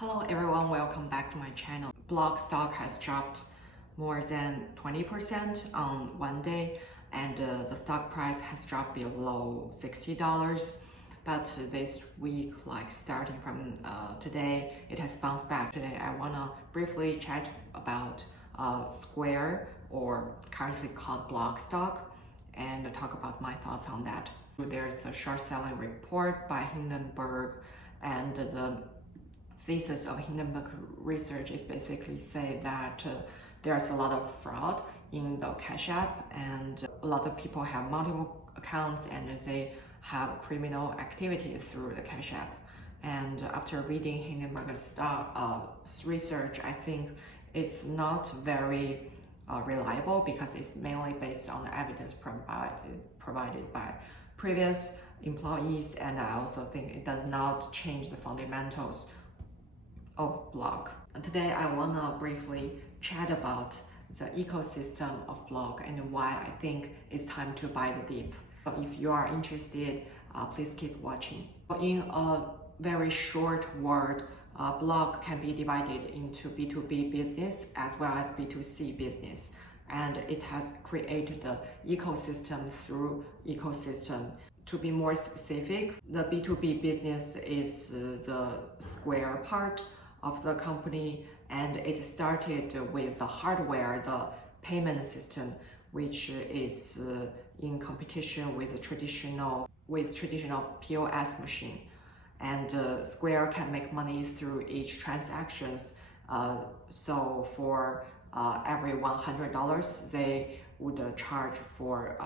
Hello everyone, welcome back to my channel. Block stock has dropped more than 20% on one day, and the stock price has dropped below $60. But this week, like starting from today, it has bounced back. Today I wanna briefly chat about Square, or currently called Block stock, and talk about my thoughts on that. There's a short selling report by Hindenburg, and the thesis of Hindenburg research is basically say that there's a lot of fraud in the Cash App, and a lot of people have multiple accounts and they have criminal activity through the Cash App. And after reading Hindenburg's research, I think it's not very reliable because it's mainly based on the evidence provided by previous employees, and I also think it does not change the fundamentals of Block. Today I wanna briefly chat about the ecosystem of Block and why I think it's time to buy the dip. So if you are interested, please keep watching. In a very short word, Block can be divided into B2B business as well as B2C business, and it has created the ecosystem through ecosystem. To be more specific, the B2B business is the Square part of the company, and it started with the hardware, the payment system, which is in competition with traditional POS machine. And Square can make money through each transactions. So for every $100, they would charge for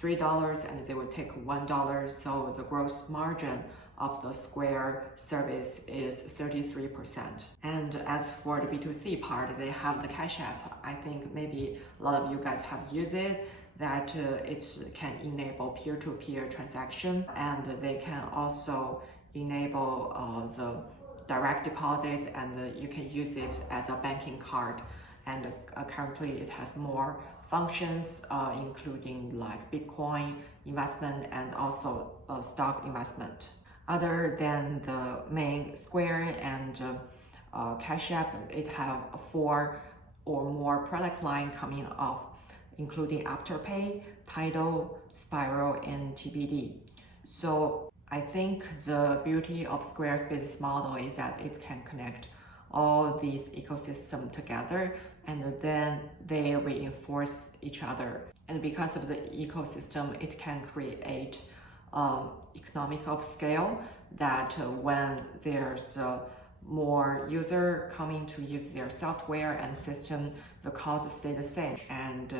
$3, and they would take $1. So the gross margin of the Square service is 33%. And as for the B2C part, they have the Cash App. I think maybe a lot of you guys have used it, that it can enable peer-to-peer transaction, and they can also enable the direct deposit, and you can use it as a banking card. And currently it has more functions, including like Bitcoin investment and also stock investment. Other than the main Square and Cash App, it have 4 or more product line coming up, including Afterpay, Tidal, Spiral, and TBD. So I think the beauty of Square's business model is that it can connect all these ecosystems together, and then they reinforce each other. And because of the ecosystem, it can create economic of scale, that when there's more user coming to use their software and system, the costs stay the same. And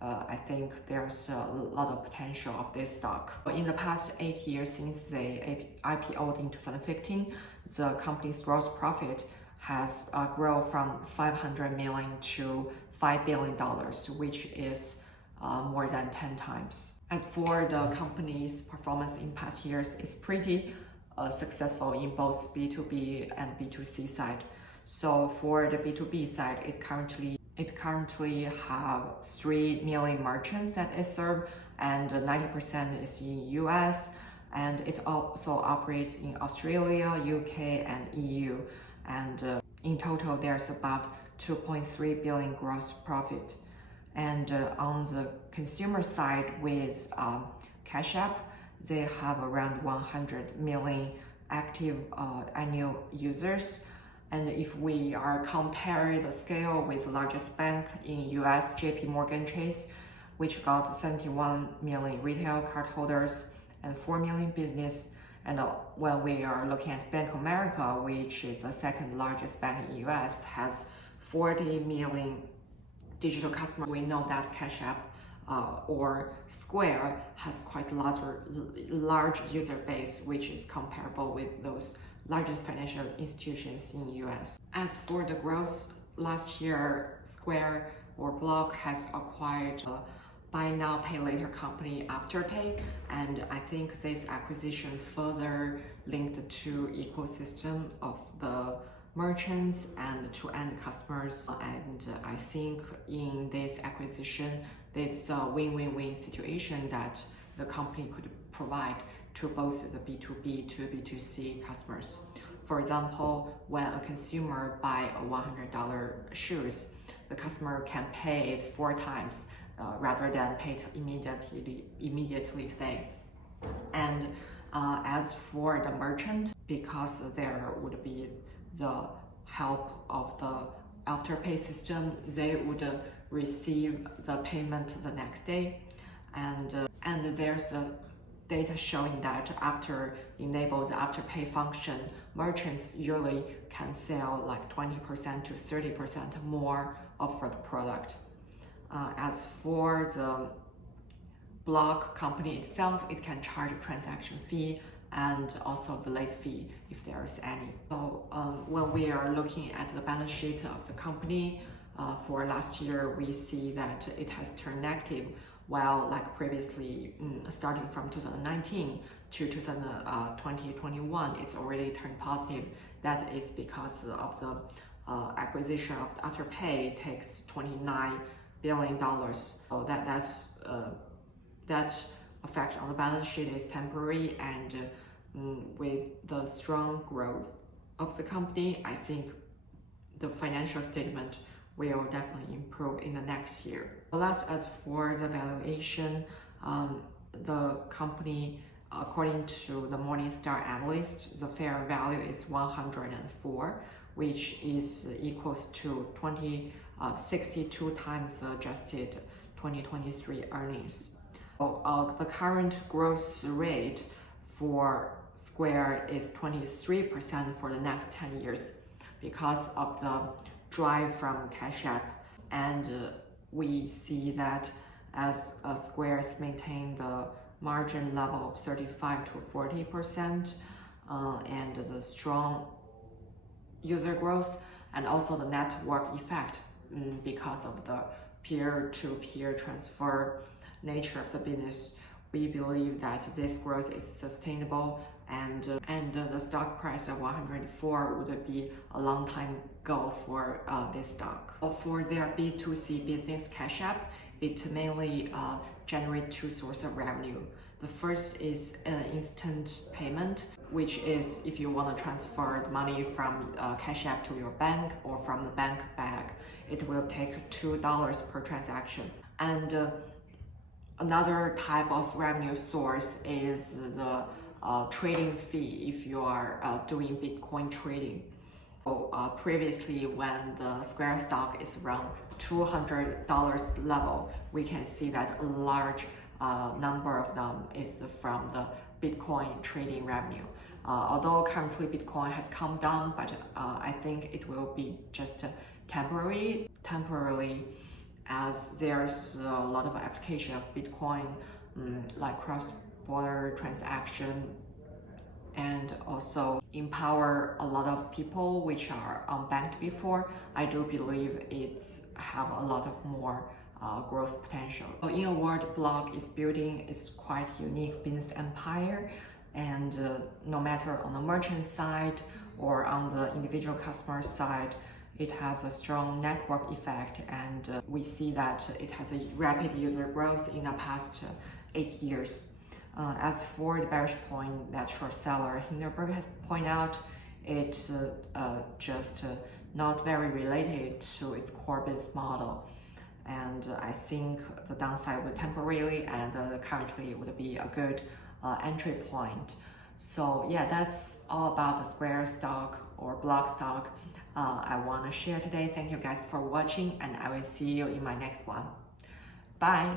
I think there's a lot of potential of this stock. In the past 8 years since they IPO'd in 2015, the company's gross profit has grown from $500 million to $5 billion, which is more than 10 times. As for the company's performance in past years, it's pretty successful in both B2B and B2C side. So for the B2B side, it currently have 3 million merchants that it serves, and 90% is in US, and it also operates in Australia, UK, and EU. And in total, there's about 2.3 billion gross profit. And on the consumer side with Cash App, they have around 100 million active annual users. And if we are comparing the scale with the largest bank in US, JP Morgan Chase, which got 71 million retail cardholders and 4 million business. And when we are looking at Bank of America, which is the second largest bank in US, has 40 million digital customers. We know that Cash App or Square has quite large user base, which is comparable with those largest financial institutions in US. As for the growth, last year Square or Block has acquired a buy now pay later company Afterpay, and I think this acquisition further linked to ecosystem of the merchants and to end customers. And I think in this acquisition, there's a win-win-win situation that the company could provide to both the B2B to B2C customers. For example, when a consumer buy a $100 shoes, the customer can pay it 4 times rather than pay it immediately today. And as for the merchant, because there would be the help of the afterpay system, they would receive the payment the next day. And there's a data showing that after enable the afterpay function, merchants usually can sell like 20% to 30% more of the product. As for the block company itself, it can charge a transaction fee and also the late fee if there is any. So when we are looking at the balance sheet of the company for last year, we see that it has turned negative, while like previously starting from 2019 to 2021, it's already turned positive. That is because of the acquisition of Afterpay takes $29 billion. So that effect on the balance sheet is temporary, and with the strong growth of the company, I think the financial statement will definitely improve in the next year. Last, as for the valuation, the company, according to the Morningstar analyst, the fair value is 104, which is equals to 62 times adjusted 2023 earnings. So, the current growth rate for Square is 23% for the next 10 years because of the drive from Cash App, and we see that as Squares maintain the margin level of 35 to 40%, and the strong user growth, and also the network effect because of the peer-to-peer transfer nature of the business, we believe that this growth is sustainable, and the stock price of 104 would be a long time goal for this stock. For their B2C business, Cash App, it mainly generates 2 sources of revenue. The first is instant payment, which is if you want to transfer the money from Cash App to your bank or from the bank back, it will take $2 per transaction. And another type of revenue source is the trading fee if you are doing Bitcoin trading. So previously, when the Square stock is around $200 level, we can see that a large number of them is from the Bitcoin trading revenue. Although currently Bitcoin has come down, but I think it will be just temporarily, as there's a lot of application of Bitcoin, like cross-border transaction, and also empower a lot of people which are unbanked before. I do believe it's have a lot of more growth potential. So in a word, Block is building its quite unique business empire, and no matter on the merchant side or on the individual customer side, it has a strong network effect, and we see that it has a rapid user growth in the past 8 years. As for the bearish point that short seller Hindenburg has pointed out, it's just not very related to its core business model. And I think the downside would temporarily, and currently would be a good entry point. So yeah, that's all about the Square stock or Block stock I want to share today. Thank you guys for watching, and I will see you in my next one. Bye!